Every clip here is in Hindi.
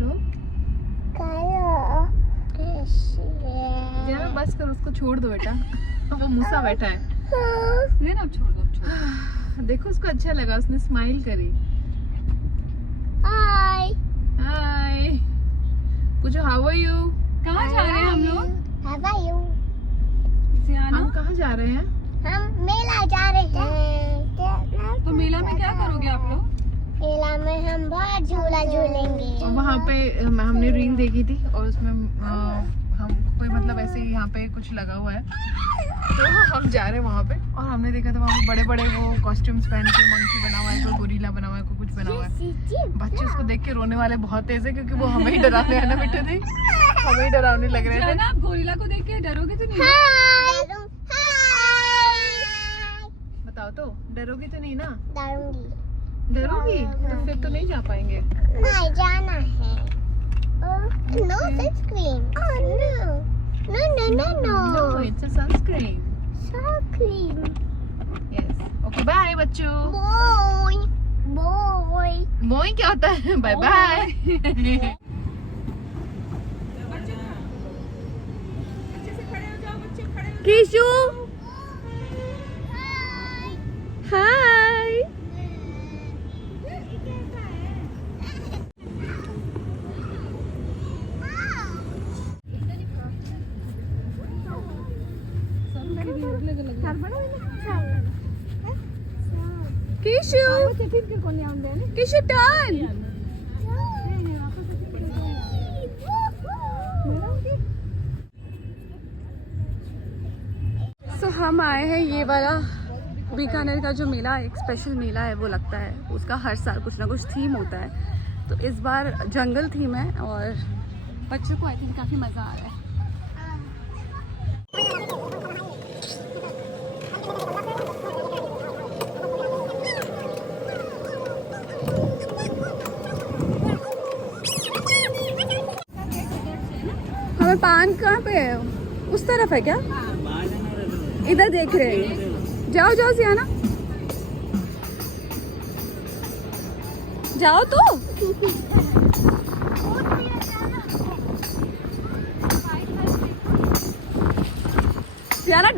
लोग? जरा बस कर, उसको छोड़ दो बेटा। वो मूसा बैठा है। नहीं ना, अब छोड़ दो, अब छोड़ दो। देखो उसको अच्छा लगा, उसने स्माइल करी। हाय हाय पूछो, हाउ आर यू? कहाँ जा रहे हैं हम लोग? How are you? सियाना, हम कहाँ जा रहे हैं? हम मेला जा रहे हैं। तो मेला में क्या करोगे आप लोग? मेला में हम बहुत झूला झूलेंगे। वहाँ पे हमने रील देखी थी और उसमें हम कोई मतलब ऐसे ही यहाँ पे कुछ लगा हुआ है, तो हम जा रहे हैं वहाँ पे। और हमने देखा था वहाँ पे बड़े बड़े वो कॉस्ट्यूम्स पहन के मंकी बना हुआ है, कोई गोरिल्ला बना हुआ है, कोई कुछ बना हुआ है। बच्चे उसको देख के रोने वाले बहुत तेज है, क्योंकि वो हमें ही डराने है ना बेटे थे, हमें ही डरावने लग रहे थे। सियाना, आप गोरिल्ला को देख के डरोगे तो नहीं? बताओ तो, डरोगी तो नहीं ना? डरूंगी। डरोगी तो फिर तो नहीं जा पाएंगे। नहीं जाना है। No sunscreen. No No, it's a sunscreen. Sunscreen. Yes. Okay, bye बच्चों। Bye bye. मोई क्या होता है? Bye bye. Kishu hi. Kishu Kishu turn. So हम आए हैं ये वाला बीकानेर का जो मेला, एक स्पेशल मेला है वो लगता है, उसका हर साल कुछ ना कुछ थीम होता है। तो इस बार जंगल थीम है और बच्चों को आई थिंक काफ़ी मज़ा आ रहा है। हमें पान कहाँ पे है? उस तरफ है क्या? इधर देख रहे हैं। जाओ जाओ सियाना, जाओ तो। सियाना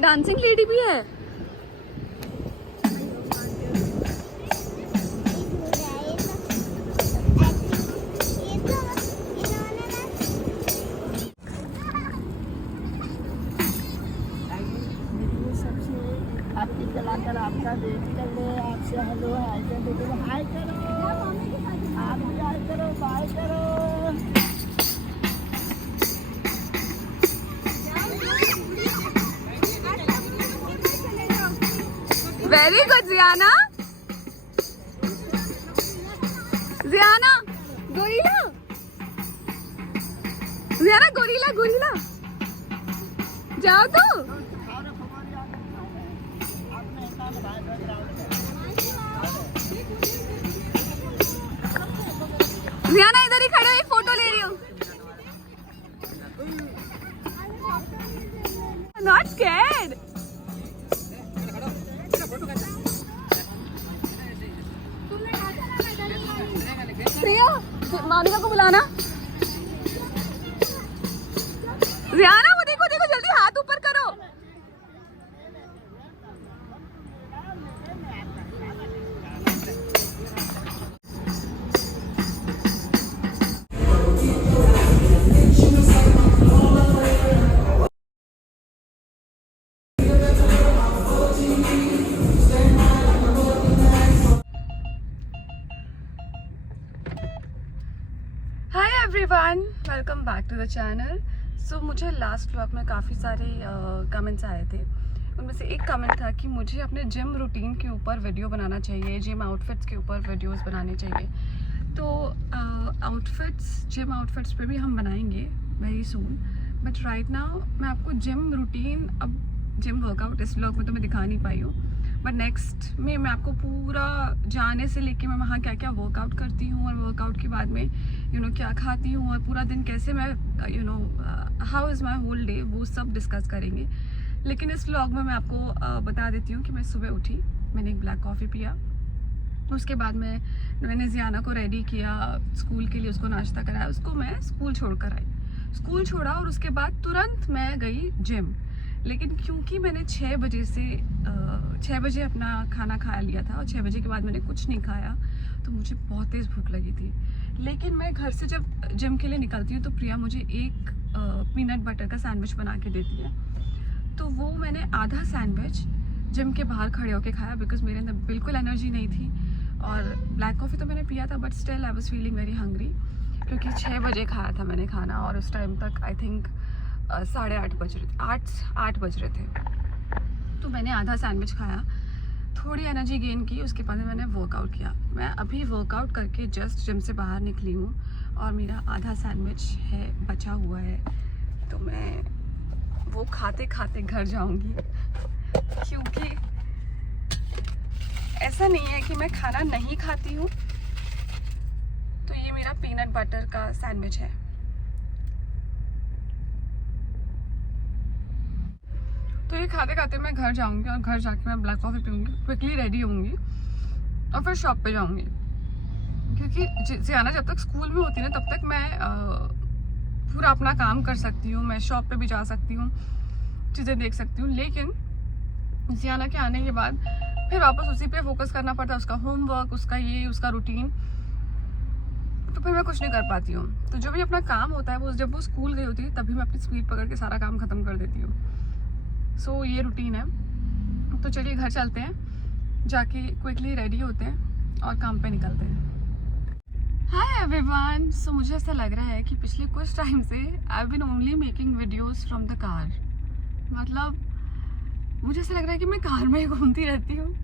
डांसिंग लेडी भी है। आपकी चलाकर आपका देख कर ले, आपसे हेलो हाय कर दे, हाय करो, आप भी हाय करो, बाय करो। Very good Jiana. Jiana gorilla, Jiana gorilla gorilla, जाओ तो। जियाना इधर ही खड़े हो, एक फोटो ले रही हूँ। Not scared. प्रिया, मोनिका को बुलाना। जियाना वो देखो देखो, जल्दी हाथ ऊपर करो। Hi everyone, welcome back to the channel. So मुझे लास्ट व्लॉग में काफ़ी सारे कमेंट्स आए थे। उनमें से एक कमेंट था कि मुझे अपने जिम रूटीन के ऊपर वीडियो बनाना चाहिए, जिम आउटफिट्स के ऊपर वीडियोस बनाने चाहिए। तो जिम आउटफिट्स पे भी हम बनाएंगे very soon, but right now मैं आपको जिम रूटीन, अब जिम वर्कआउट इस व्लॉग में तो मैं दिखा नहीं पाई हूँ, बट नेक्स्ट में मैं आपको पूरा जाने से लेके मैं वहाँ क्या क्या वर्कआउट करती हूँ और वर्कआउट के बाद में क्या खाती हूँ और पूरा दिन कैसे मैं how is my whole day, वो सब डिस्कस करेंगे। लेकिन इस व्लॉग में मैं आपको बता देती हूँ कि मैं सुबह उठी, मैंने एक ब्लैक कॉफ़ी पिया, उसके बाद मैंने जियाना को रेडी किया स्कूल के लिए, उसको नाश्ता कराया, उसको मैं स्कूल छोड़ कर आई। स्कूल छोड़ा और उसके बाद तुरंत मैं गई जिम। लेकिन क्योंकि मैंने 6 बजे अपना खाना खा लिया था और 6 बजे के बाद मैंने कुछ नहीं खाया, तो मुझे बहुत तेज़ भूख लगी थी। लेकिन मैं घर से जब जिम के लिए निकलती हूँ तो प्रिया मुझे एक पीनट बटर का सैंडविच बना के देती है। तो वो मैंने आधा सैंडविच जिम के बाहर खड़े होके खाया, बिकॉज मेरे अंदर बिल्कुल एनर्जी नहीं थी। और ब्लैक कॉफ़ी तो मैंने पिया था, but still I was feeling very hungry, क्योंकि 6 बजे खाया था मैंने खाना और उस टाइम तक आई थिंक 8:30 बज रहे थे, 8 बज रहे थे। तो मैंने आधा सैंडविच खाया, थोड़ी एनर्जी गेन की, उसके बाद मैंने वर्कआउट किया। मैं अभी वर्कआउट करके जस्ट जिम से बाहर निकली हूँ और मेरा आधा सैंडविच है बचा हुआ है, तो मैं वो खाते खाते घर जाऊँगी। क्योंकि ऐसा नहीं है कि मैं खाना नहीं खाती हूँ। तो ये मेरा पीनट बटर का सैंडविच है। तो ये खाते खाते मैं घर जाऊंगी और घर जाके मैं ब्लैक कॉफ़ी पीऊँगी, क्विकली रेडी होंगी और फिर शॉप पे जाऊंगी। क्योंकि जियाना जब तक स्कूल में होती है ना, तब तक मैं पूरा अपना काम कर सकती हूँ, मैं शॉप पे भी जा सकती हूँ, चीज़ें देख सकती हूँ। लेकिन जियाना के आने के बाद फिर वापस उसी पे फोकस करना पड़ता है, उसका होमवर्क, उसका रूटीन, तो फिर मैं कुछ नहीं कर पाती हूँ। तो जो भी अपना काम होता है वो जब वो स्कूल गई होती है तभी मैं अपनी स्पीड पकड़ के सारा काम ख़त्म कर देती हूँ। सो ये रूटीन है। तो चलिए घर चलते हैं, जाके क्विकली रेडी होते हैं और काम पे निकलते हैं। Hi everyone. सो मुझे ऐसा लग रहा है कि पिछले कुछ टाइम से I have been only making videos from the car. मतलब मुझे ऐसा लग रहा है कि मैं कार में ही घूमती रहती हूँ।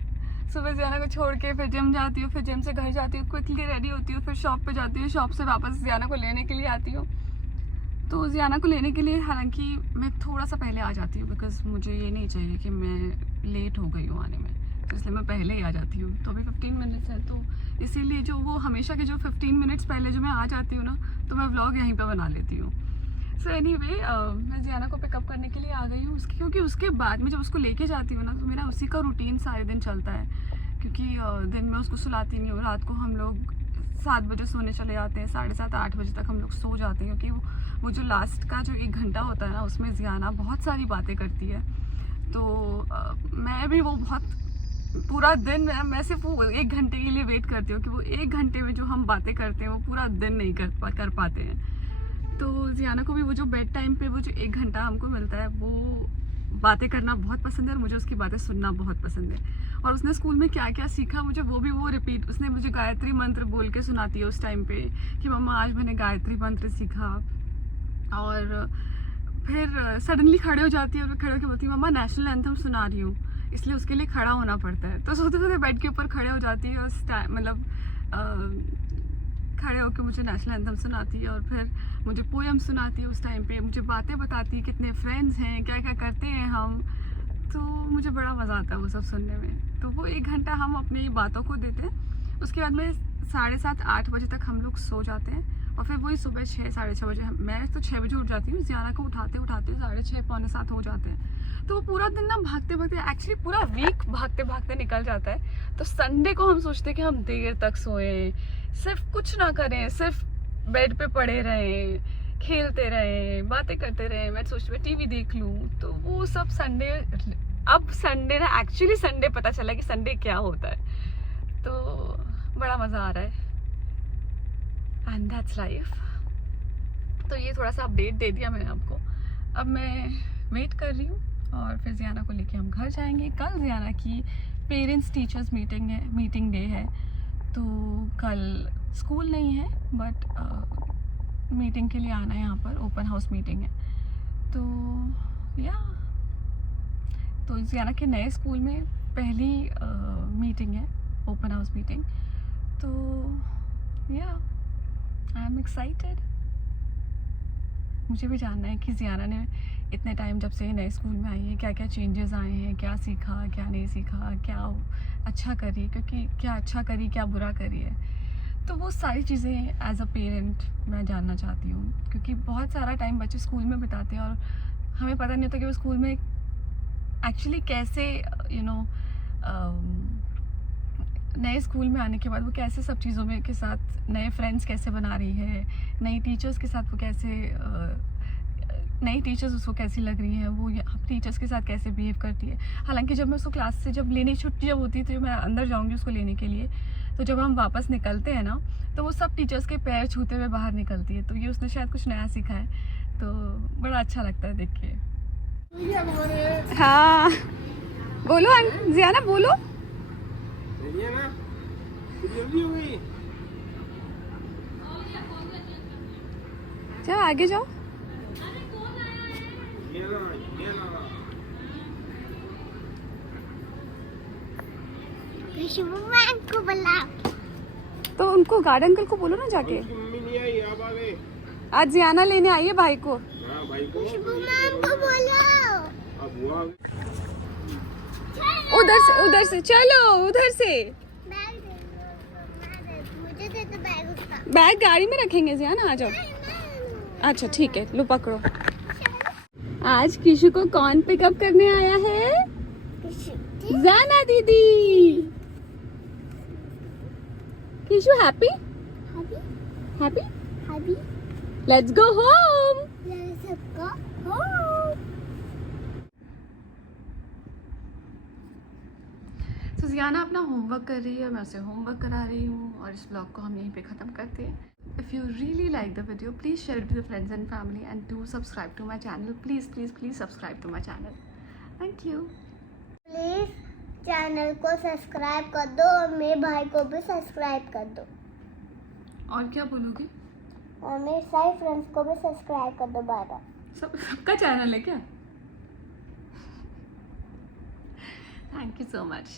सुबह जियाना को छोड़ के फिर जिम जाती हूँ, फिर जिम से घर जाती हूँ, क्विकली रेडी होती हूँ, फिर शॉप पे जाती हूँ, शॉप से वापस जियाना को लेने के लिए आती हूँ। तो जियाना को लेने के लिए हालांकि मैं थोड़ा सा पहले आ जाती हूँ, बिकॉज मुझे ये नहीं चाहिए कि मैं लेट हो गई हूँ आने में, तो इसलिए मैं पहले ही आ जाती हूँ। तो अभी 15 मिनट्स है, तो इसीलिए जो वो हमेशा के जो 15 मिनट्स पहले जो मैं आ जाती हूँ ना, तो मैं व्लॉग यहीं पर बना लेती हूँ। सो एनीवे मैं जियाना को पिकअप करने के लिए आ गई हूँ, क्योंकि उसके बाद में जब उसको लेके जाती हूँ ना, तो मेरा उसी का रूटीन सारे दिन चलता है। क्योंकि दिन में उसको सुलाती नहीं हूँ, रात को हम लोग 7 बजे सोने चले जाते हैं, 7:30 8 बजे तक हम लोग सो जाते हैं। क्योंकि वो जो लास्ट का जो 1 घंटा होता है ना, उसमें जियाना बहुत सारी बातें करती है। तो मैं भी वो बहुत पूरा दिन मैं सिर्फ वो 1 घंटे के लिए वेट करती हूँ कि वो 1 घंटे में जो हम बातें करते हैं वो पूरा दिन नहीं कर पाते हैं। तो जियाना को भी वो जो बेड टाइम पे वो जो 1 घंटा हमको मिलता है, वो बातें करना बहुत पसंद है और मुझे उसकी बातें सुनना बहुत पसंद है। और उसने स्कूल में क्या क्या सीखा मुझे वो रिपीट, उसने मुझे गायत्री मंत्र बोल के सुनाती है उस टाइम पे कि मम्मा आज मैंने गायत्री मंत्र सीखा। और फिर सडनली खड़े हो जाती है और खड़े होकर बोलती है मम्मा नेशनल एंथम सुना रही हूँ, इसलिए उसके लिए खड़ा होना पड़ता है। तो सोते सोते बेड के ऊपर खड़े हो जाती है और मतलब खड़े होकर मुझे नेशनल एंथम सुनाती है और फिर मुझे पोएम सुनाती है। उस टाइम पे मुझे बातें बताती है, कितने फ्रेंड्स हैं, क्या क्या करते हैं हम। तो मुझे बड़ा मज़ा आता है वो सब सुनने में। तो वो 1 घंटा हम अपनी बातों को देते हैं। उसके बाद में 7:30 8 बजे तक हम लोग सो जाते हैं और फिर वही सुबह 6 साढ़े 6 बजे, मैं तो 6 बजे उठ जाती हूँ, जियाना को उठाते 6:30 पौने 7 हो जाते हैं। तो वो पूरा दिन ना भागते भागते, एक्चुअली पूरा वीक भागते भागते निकल जाता है। तो संडे को हम सोचते हैं कि हम देर तक सोएं, सिर्फ कुछ ना करें, सिर्फ बेड पे पड़े रहें, खेलते रहें, बातें करते रहें, मैं सोचती मैं टीवी देख लूँ। तो वो सब संडे, अब संडे ना एक्चुअली संडे पता चला कि संडे क्या होता है। तो बड़ा मज़ा आ रहा है एंड दैट्स लाइफ। तो ये थोड़ा सा अपडेट दे दिया मैंने आपको। अब मैं वेट कर रही हूँ और फिर जियाना को लेके हम घर जाएंगे। कल जियाना की पेरेंट्स टीचर्स मीटिंग डे है, तो कल स्कूल नहीं है बट मीटिंग के लिए आना है, यहाँ पर ओपन हाउस मीटिंग है। तो तो जियाना के नए स्कूल में पहली मीटिंग है, ओपन हाउस मीटिंग। तो आई एम एक्साइटेड। मुझे भी जानना है कि जियाना ने इतने टाइम जब से नए स्कूल में आई है क्या क्या चेंजेस आए हैं, क्या सीखा, क्या नहीं सीखा, क्या अच्छा करी, क्योंकि क्या अच्छा करी, क्या बुरा करी है। तो वो सारी चीज़ें एज अ पेरेंट मैं जानना चाहती हूँ, क्योंकि बहुत सारा टाइम बच्चे स्कूल में बिताते हैं और हमें पता नहीं होता कि वो स्कूल में एक्चुअली कैसे नए स्कूल में आने के बाद वो कैसे सब चीज़ों में के साथ नए फ्रेंड्स कैसे बना रही है, नई टीचर्स के साथ वो कैसे नई टीचर्स उसको कैसी लग रही हैं, वो टीचर्स के साथ कैसे बिहेव करती है। हालांकि जब मैं उसको क्लास से जब लेने छुट्टी जब होती है तो मैं अंदर जाऊंगी उसको लेने के लिए, तो जब हम वापस निकलते हैं ना तो वो सब टीचर्स के पैर छूते हुए बाहर निकलती है। तो ये उसने शायद कुछ नया सीखा है, तो बड़ा अच्छा लगता है देख के। हाँ बोलो जियाना बोलो। जाओ आगे जाओ। को बुला तो उनको गार्डन अंकल को बोलो ना जाके। आज जियाना लेने आई है भाई को। उधर से चलो, उधर से। मुझे दे दो बैग उसका। बैग गाड़ी में रखेंगे जियाना, आ जाओ। अच्छा ठीक है, लो पकड़ो। आज किशु को कौन पिकअप करने आया है? जाना दीदी। Kishu happy happy happy let's go home. Let's go home. तो जियाना अपना होमवर्क कर रही है, मैं उसे होमवर्क करा रही हूँ और इस ब्लॉग को हम यहीं पे ख़त्म करते हैं। If you really like the video, please share it with your friends and family and do subscribe to my channel. Please subscribe to my channel. Thank you. Please channel को सब्सक्राइब कर दो और मेरे भाई को भी सब्सक्राइब कर दो और क्या बोलोगी? और मेरे सारे फ्रेंड्स को भी सब्सक्राइब कर दो। बाय। सबका चैनल है क्या? Thank you so much.